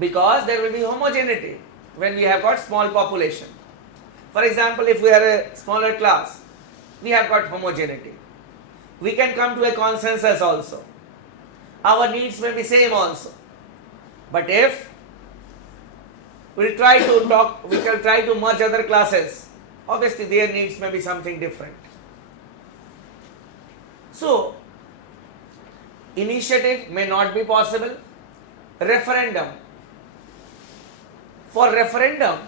because there will be homogeneity when we have got small population. For example, if we are a smaller class, we have got homogeneity. We can come to a consensus also. Our needs may be same also. But if we will try to merge other classes, obviously their needs may be something different. So, initiative may not be possible. Referendum. For referendum,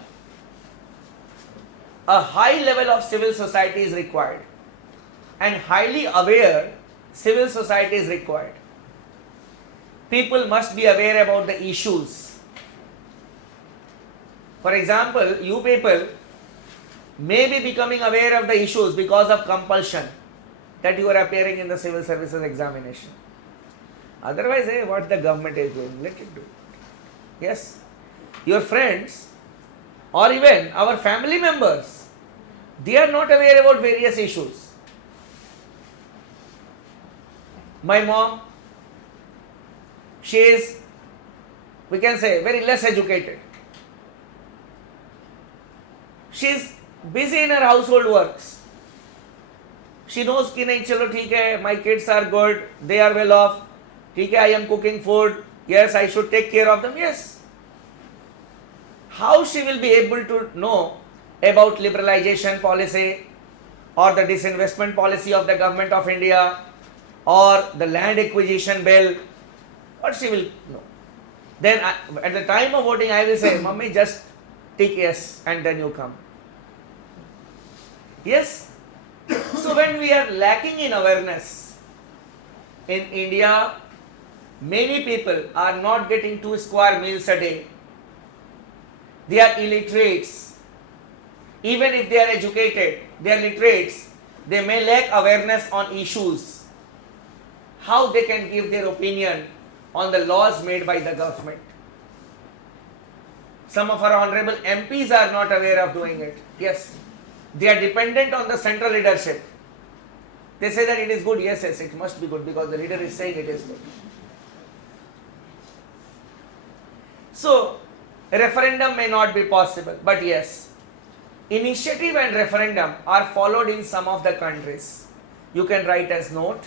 a high level of civil society is required and highly aware civil society is required. People must be aware about the issues. For example, you people may be becoming aware of the issues because of compulsion that you are appearing in the civil services examination. Otherwise, what the government is doing, let it do. Yes, your friends or even our family members, they are not aware about various issues. My mom, she is, we can say, very less educated. She is busy in her household works. She knows कि नहीं चलो ठीक है, my kids are good, they are well off, ठीक है, I am cooking food, yes, I should take care of them, yes. How she will be able to know about liberalization policy or the disinvestment policy of the government of India or the land acquisition bill? What she will know? Then at the time of voting I will say, Mummy, just tick yes and then you come. Yes. So when we are lacking in awareness, in India, many people are not getting 2 square meals a day. They are illiterates. Even if they are educated, they are literates, they may lack awareness on issues. How they can give their opinion on the laws made by the government? Some of our honorable MPs are not aware of doing it. Yes. They are dependent on the central leadership. They say that it is good. Yes, yes, it must be good because the leader is saying it is good. So, a referendum may not be possible, but yes, initiative and referendum are followed in some of the countries. You can write as note.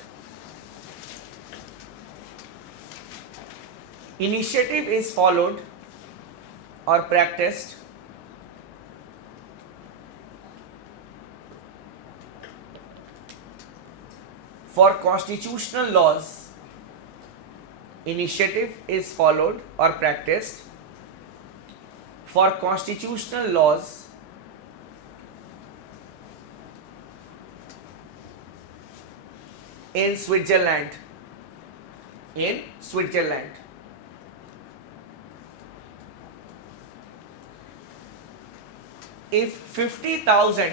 Initiative is followed or practiced for constitutional laws. Initiative is followed or practiced for constitutional laws in Switzerland. In Switzerland. If 50,000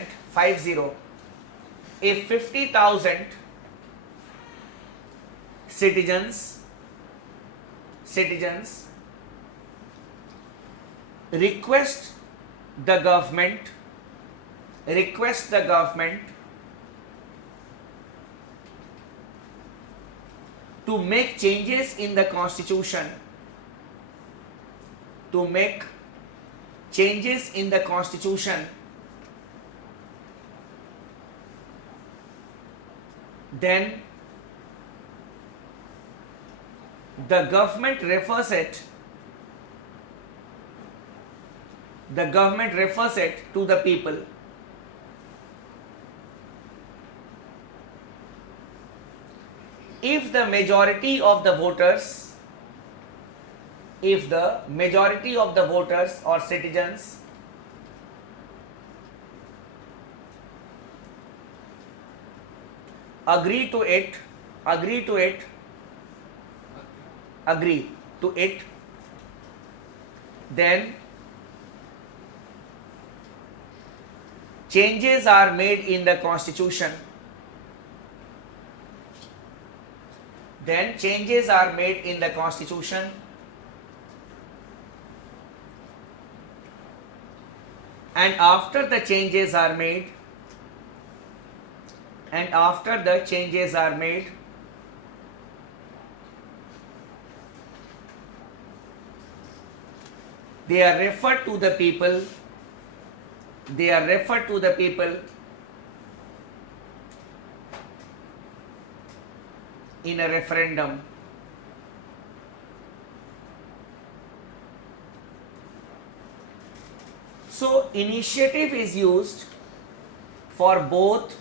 citizens request the government to make changes in the constitution, then the government refers it to the people. If the majority of the voters or citizens agree to it, then changes are made in the constitution. And after the changes are made, They are referred to the people. They are referred to the people in a referendum. So initiative is used for both.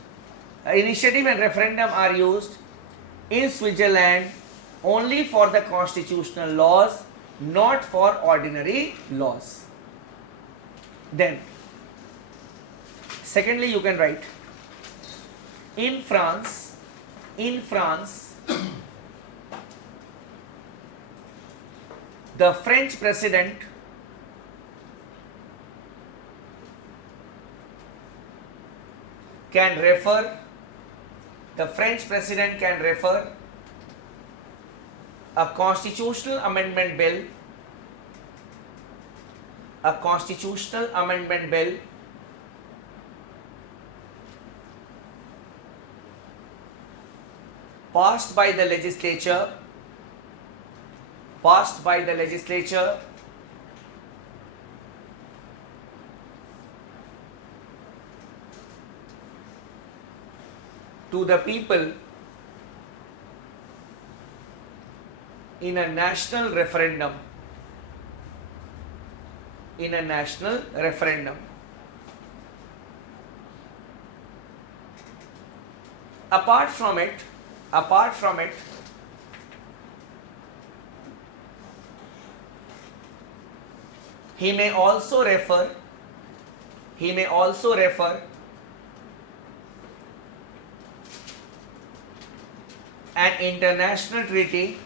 Initiative and referendum are used in Switzerland only for the constitutional laws, not for ordinary laws. Then, secondly, you can write in France, the French president can refer a constitutional amendment bill passed by the legislature to the people in a national referendum. Apart from it, he may also refer an international treaty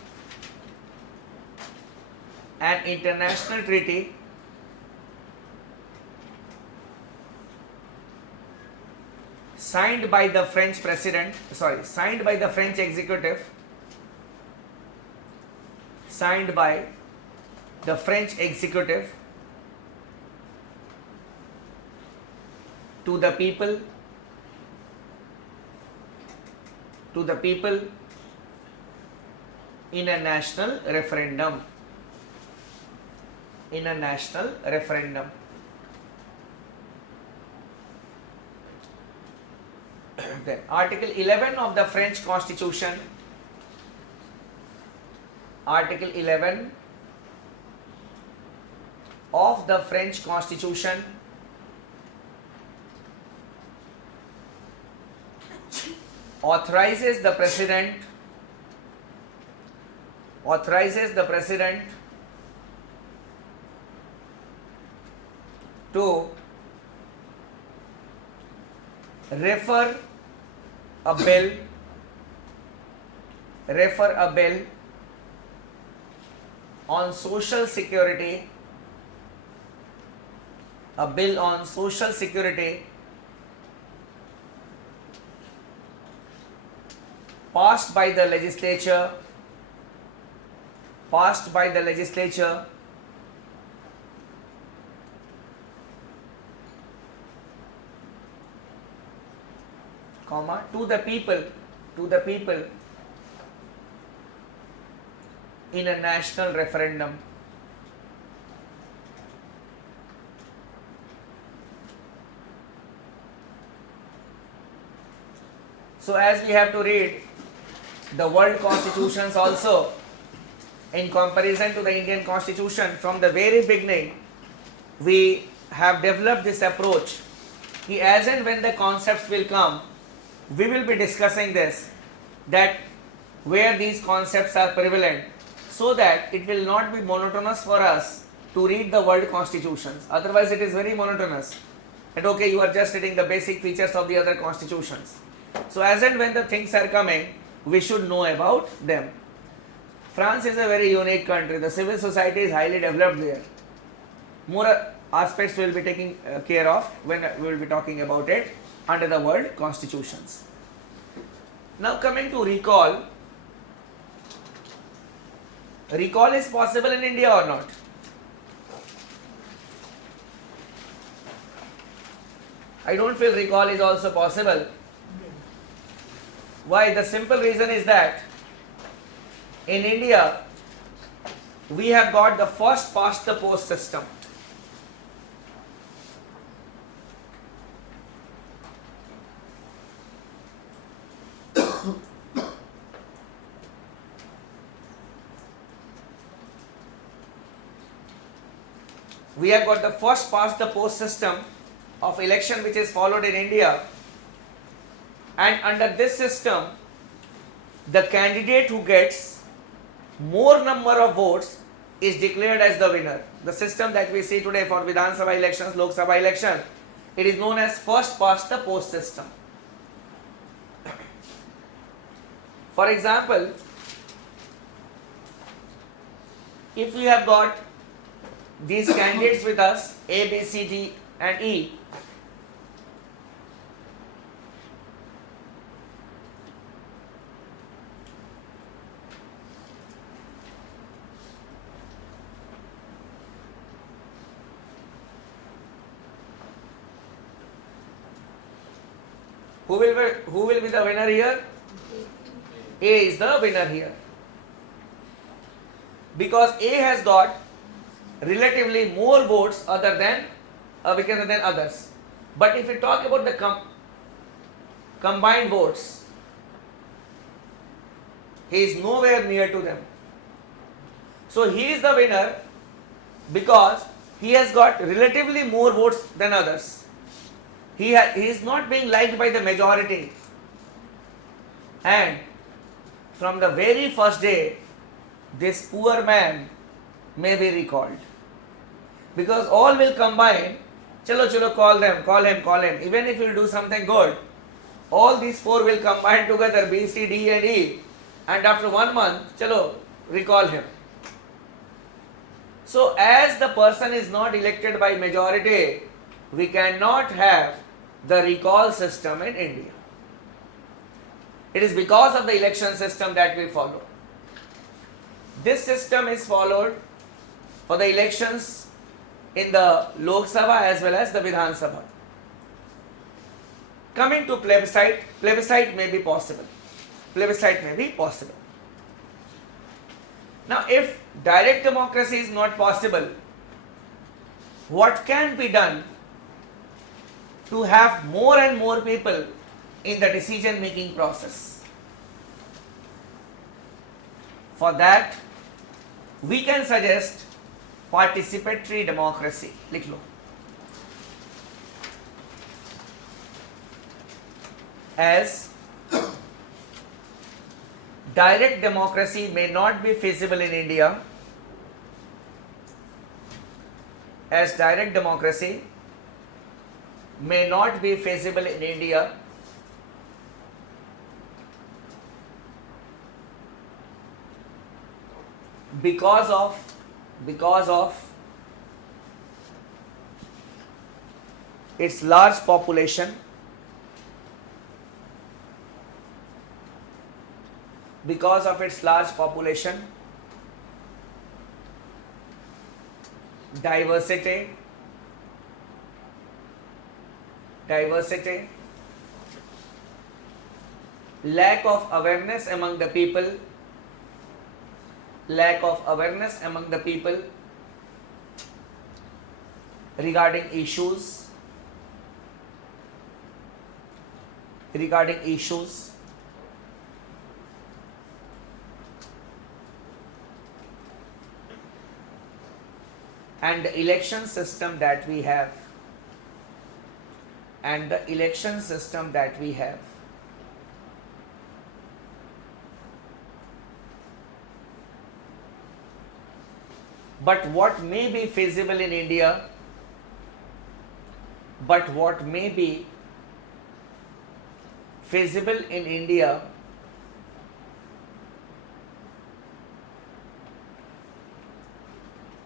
signed by the French executive to the people in a national referendum. Then Article 11 of the French Constitution. Article 11 of the French Constitution authorizes the president to refer a bill on social security, passed by the legislature comma to the people in a national referendum. So as we have to read the world constitutions also in comparison to the Indian constitution, from the very beginning we have developed this approach. As and when the concepts will come, we will be discussing this, that where these concepts are prevalent, so that it will not be monotonous for us to read the world constitutions. Otherwise it is very monotonous. And okay, you are just reading the basic features of the other constitutions. So as and when the things are coming, we should know about them. France is a very unique country. The civil society is highly developed there. More aspects we will be taking care of when we will be talking about it under the world constitutions. Now coming to recall. Recall is possible in India or not? I don't feel recall is also possible. Why? The simple reason is that in India we have got the first past the post system. we have got the first past the post system of election which is followed in India, and under this system the candidate who gets more number of votes is declared as the winner. The system that we see today for Vidhan Sabha elections, Lok Sabha election, it is known as first past the post system. For example, if we have got these candidates with us, A, B, C, D and E, who will be the winner here? A is the winner here, because A has got relatively more votes other than than others. But if we talk about the combined votes, he is nowhere near to them. So he is the winner because he has got relatively more votes than others. He is not being liked by the majority, and from the very first day this poor man may be recalled, because all will combine. Chalo, call him. Even if you do something good, all these four will combine together, B, C, D and E, and after 1 month, chalo, recall him. So as the person is not elected by majority, we cannot have the recall system in India. It is because of the election system that we follow. This system is followed for the elections in the Lok Sabha as well as the Vidhan Sabha. Coming to plebiscite, plebiscite may be possible. Now, if direct democracy is not possible, what can be done to have more and more people in the decision making process? For that, we can suggest participatory democracy. लिख लो. As direct democracy may not be feasible in India, because of its large population, diversity, lack of awareness among the people, regarding issues, and the election system that we have, But what may be feasible in India,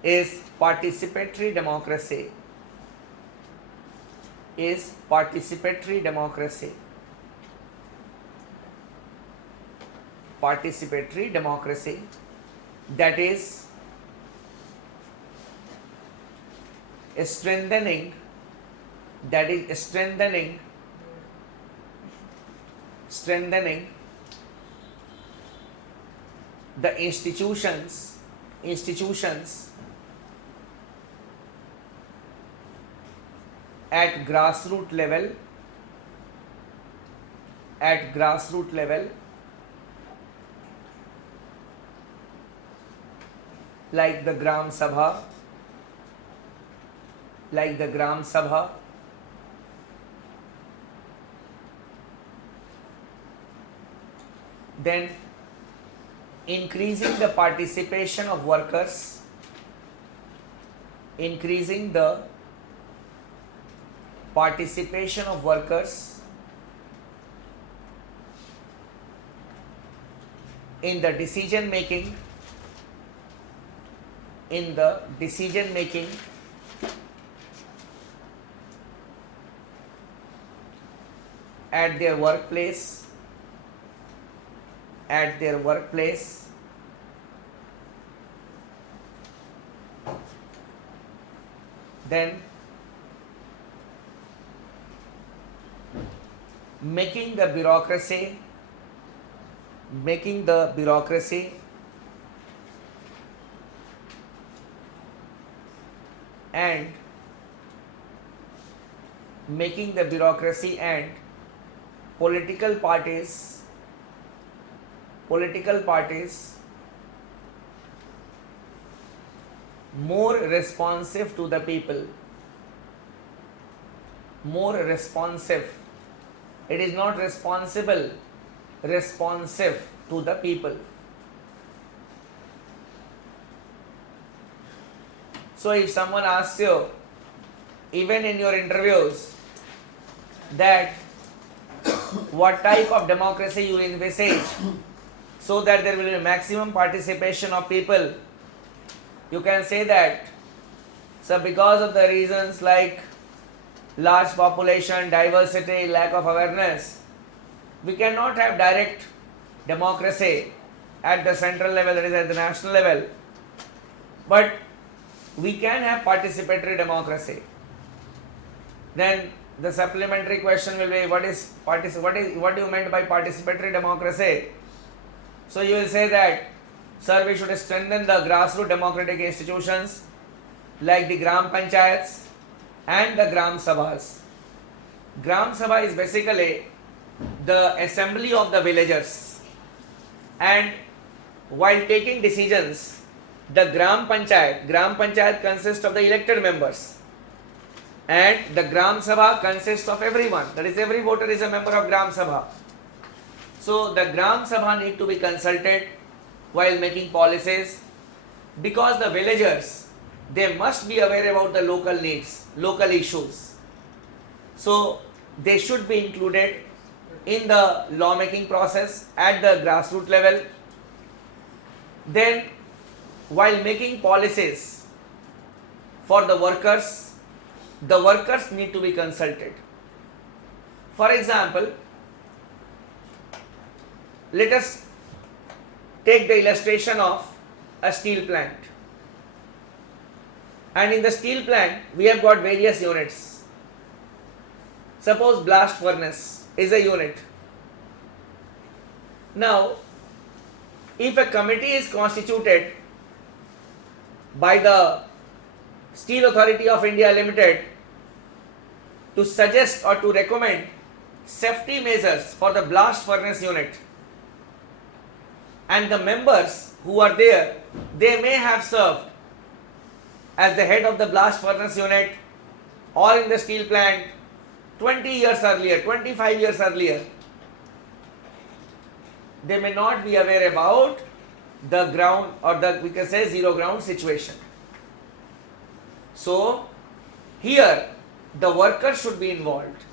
is participatory democracy. That is strengthening the institutions at grassroots level, like the Gram Sabha, like the Gram Sabha, then increasing the participation of workers, increasing the participation of workers in the decision making, at their workplace, then making the bureaucracy and political parties more responsive to the people, it is not responsible, responsive to the people. So if someone asks you, even in your interviews, that what type of democracy you envisage so that there will be maximum participation of people, you can say that, so because of the reasons like large population, diversity, lack of awareness, we cannot have direct democracy at the central level, that is at the national level, but we can have participatory democracy. Then the supplementary question will be, what do you meant by participatory democracy? So you will say that, sir, we should strengthen the grassroots democratic institutions like the Gram Panchayats and the Gram Sabhas. Gram Sabha is basically the assembly of the villagers, and while taking decisions, the Gram Panchayat consists of the elected members, and the Gram Sabha consists of everyone, that is every voter is a member of Gram Sabha. So the Gram Sabha need to be consulted while making policies, because the villagers, they must be aware about the local needs, local issues. So they should be included in the lawmaking process at the grassroots level. Then while making policies for the workers need to be consulted. For example, let us take the illustration of a steel plant. And in the steel plant, we have got various units. Suppose blast furnace is a unit. Now, if a committee is constituted by the Steel Authority of India Limited to suggest or to recommend safety measures for the blast furnace unit, and the members who are there, they may have served as the head of the blast furnace unit or in the steel plant 20 years earlier, 25 years earlier, they may not be aware about the ground, or the, we can say, zero ground situation. So here the workers should be involved.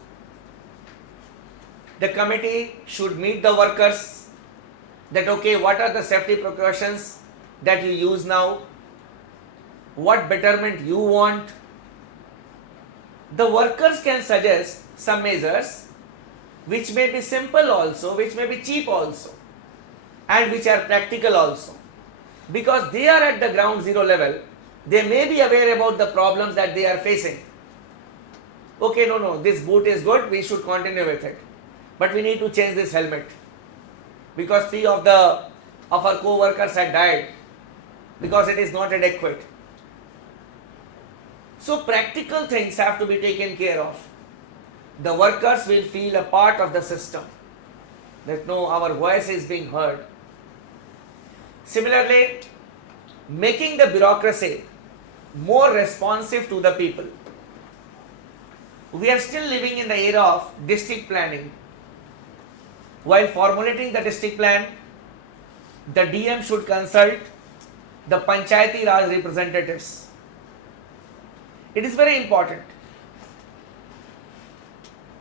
The committee should meet the workers that, okay, what are the safety precautions that you use now, what betterment you want. The workers can suggest some measures which may be simple also, which may be cheap also, and which are practical also, because they are at the ground zero level. They may be aware about the problems that they are facing. Okay, no, this boot is good, we should continue with it, but we need to change this helmet because 3 of our co-workers had died because it is not adequate. So practical things have to be taken care of. The workers will feel a part of the system, that no, our voice is being heard. Similarly, making the bureaucracy more responsive to the people. we are still living in the era of district planning. While formulating the district plan, the DM should consult the Panchayati Raj representatives. It is very important.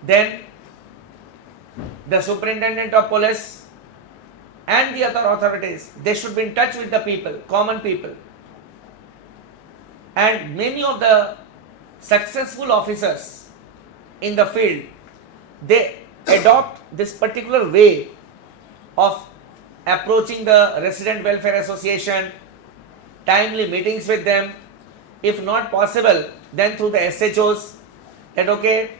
Then the superintendent of police and the other authorities, they should be in touch with the people, common people. And many of the successful officers in the field, they adopt this particular way of approaching the resident welfare association, timely meetings with them. If not possible, then through the SHOs, that okay,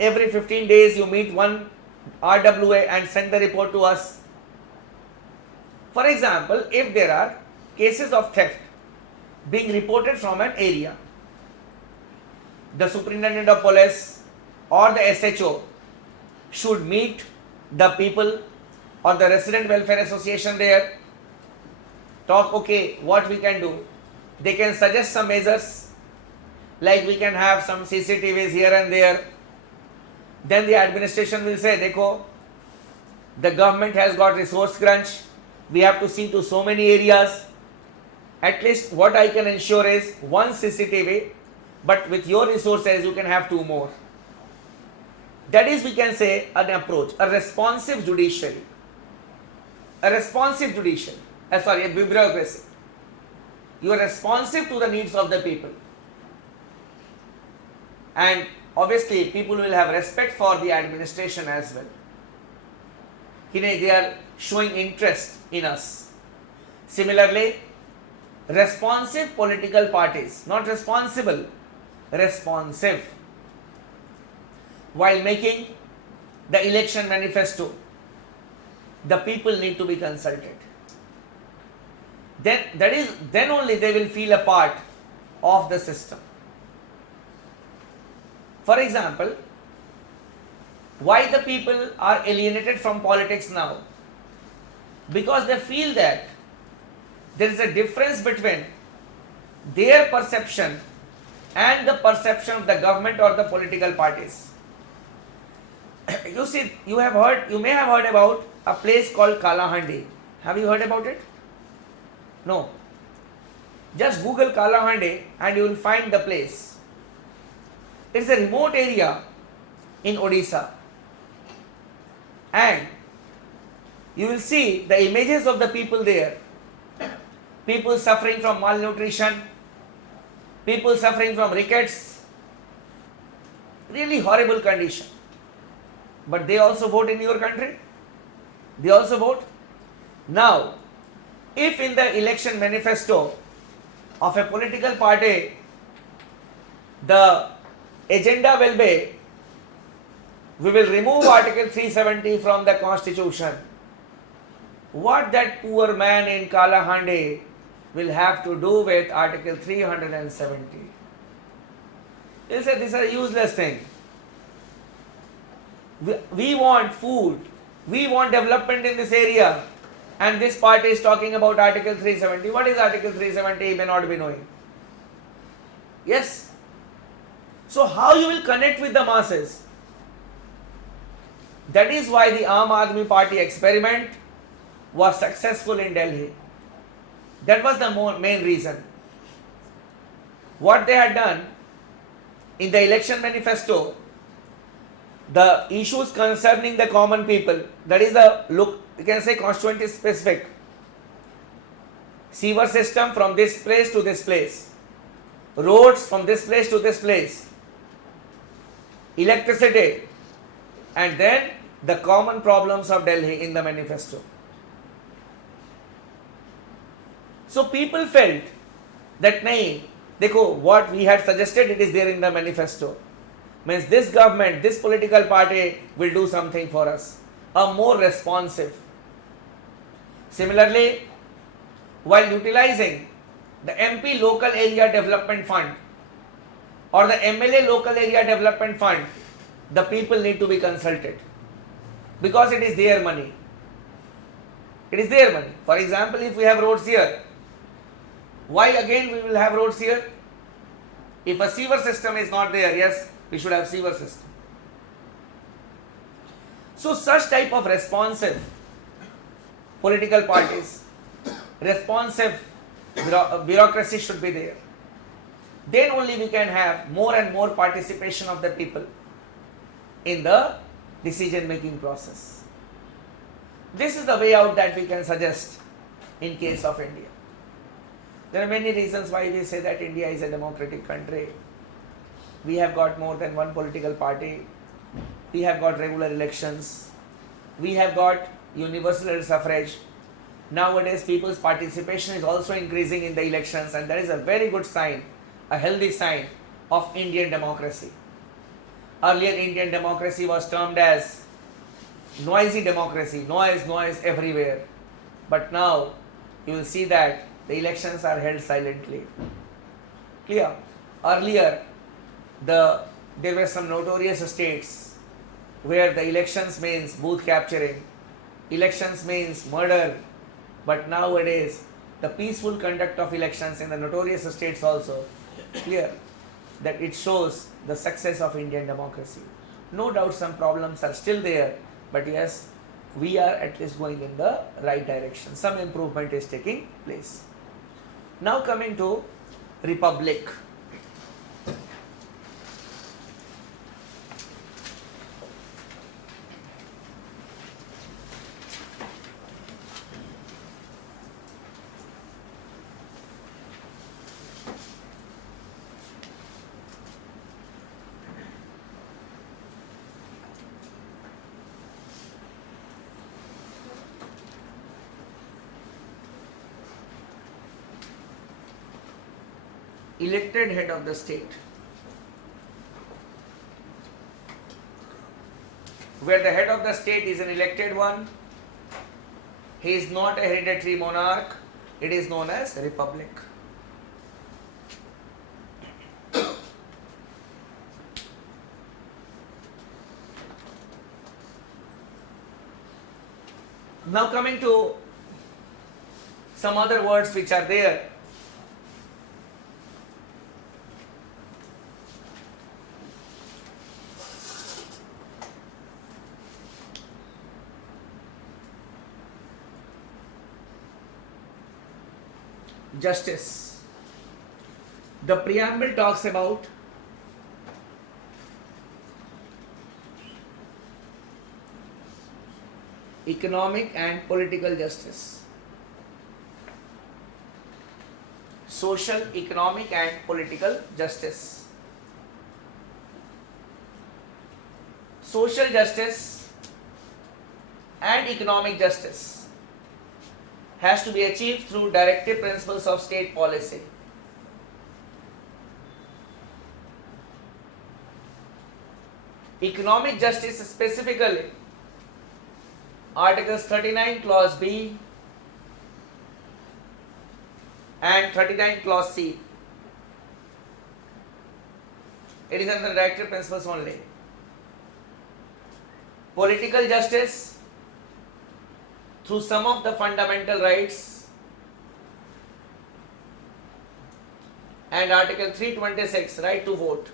every 15 days you meet one RWA and send the report to us. For example, if there are cases of theft being reported from an area, the superintendent of police or the SHO should meet the people or the resident welfare association there, talk okay what we can do. They can suggest some measures, like we can have some CCTVs here and there. Then the administration will say, dekho, the government has got resource crunch, we have to see to so many areas. At least what I can ensure is one CCTV, but with your resources you can have 2 more. That is, we can say, an approach, a responsive judiciary. A responsive judiciary, a bureaucracy. You are responsive to the needs of the people. And obviously people will have respect for the administration as well. They are showing interest in us. Similarly, responsive political parties, not responsible, responsive. While making the election manifesto, the people need to be consulted. Then only they will feel a part of the system. For example, why the people are alienated from politics now? Because they feel that there is a difference between their perception and the perception of the government or the political parties. You see, you may have heard about a place called Kalahandi. Have you heard about it? No. Just Google Kalahandi and you will find the place. It's a remote area in Odisha. And you will see the images of the people there. People suffering from malnutrition, people suffering from rickets, really horrible condition. But they also vote in your country? They also vote? Now, if in the election manifesto of a political party, the agenda will be, we will remove Article 370 from the Constitution, what that poor man in Kalahandi will have to do with Article 370? They say this is a useless thing. We want food, we want development in this area, and this party is talking about Article 370. What is Article 370? He may not be knowing. Yes. So how you will connect with the masses? That is why the Aam Aadmi Party experiment was successful in Delhi. That was the main reason. What they had done in the election manifesto, the issues concerning the common people, that is the you can say constituency specific. Sewer system from this place to this place, roads from this place to this place, electricity, and then the common problems of Delhi in the manifesto. So people felt that dekho, what we had suggested, it is there in the manifesto. Means this government, this political party will do something for us, a more responsive. Similarly, while utilizing the MP Local Area Development Fund or the MLA Local Area Development Fund, the people need to be consulted because it is their money. It is their money. For example, if we have roads here, why again we will have roads here? If a sewer system is not there, yes, We should have sewer system. So such type of responsive political parties, responsive bureaucracy should be there. Then only we can have more and more participation of the people in the decision making process. This is the way out that we can suggest in case of India. There are many reasons why we say that India is a democratic country. We have got more than one political party. We have got regular elections. We have got universal suffrage. Nowadays, people's participation is also increasing in the elections, and that is a very good sign, a healthy sign of Indian democracy. Earlier, Indian democracy was termed as noisy democracy, noise everywhere. But now, you will see that the elections are held silently. Clear? Earlier, there were some notorious states where the elections means booth capturing, elections means murder, but nowadays the peaceful conduct of elections in the notorious states also clear that it shows the success of Indian democracy. No doubt some problems are still there, but yes, we are at least going in the right direction. Some improvement is taking place. Now coming to republic. Elected head of the state, where the head of the state is an elected one, he is not a hereditary monarch, it is known as republic. Now coming to some other words which are there. Justice. The preamble talks about economic and political justice. Social, economic and political justice. Social justice and economic justice has to be achieved through directive principles of state policy. Economic justice specifically, Articles 39 Clause B and 39 Clause C. It is under directive principles only. Political justice through some of the fundamental rights and Article 326, right to vote.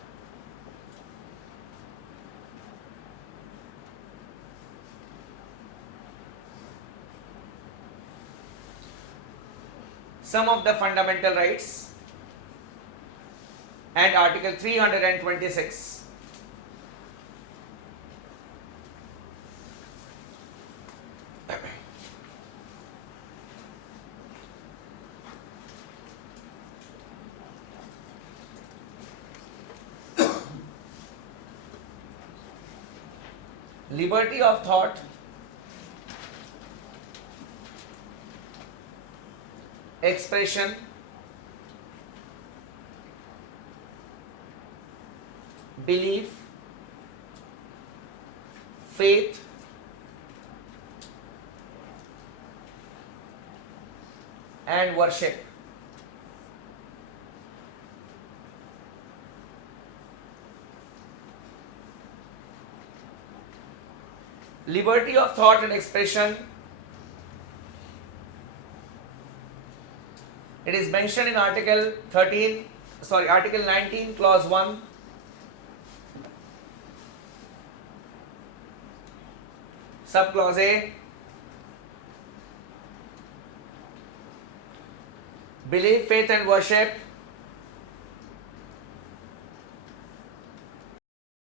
Some of the fundamental rights and Article 326. Liberty of thought, expression, belief, faith, and worship. Liberty of thought and expression, it is mentioned in Article 19 Clause 1 Subclause A, belief, faith and worship.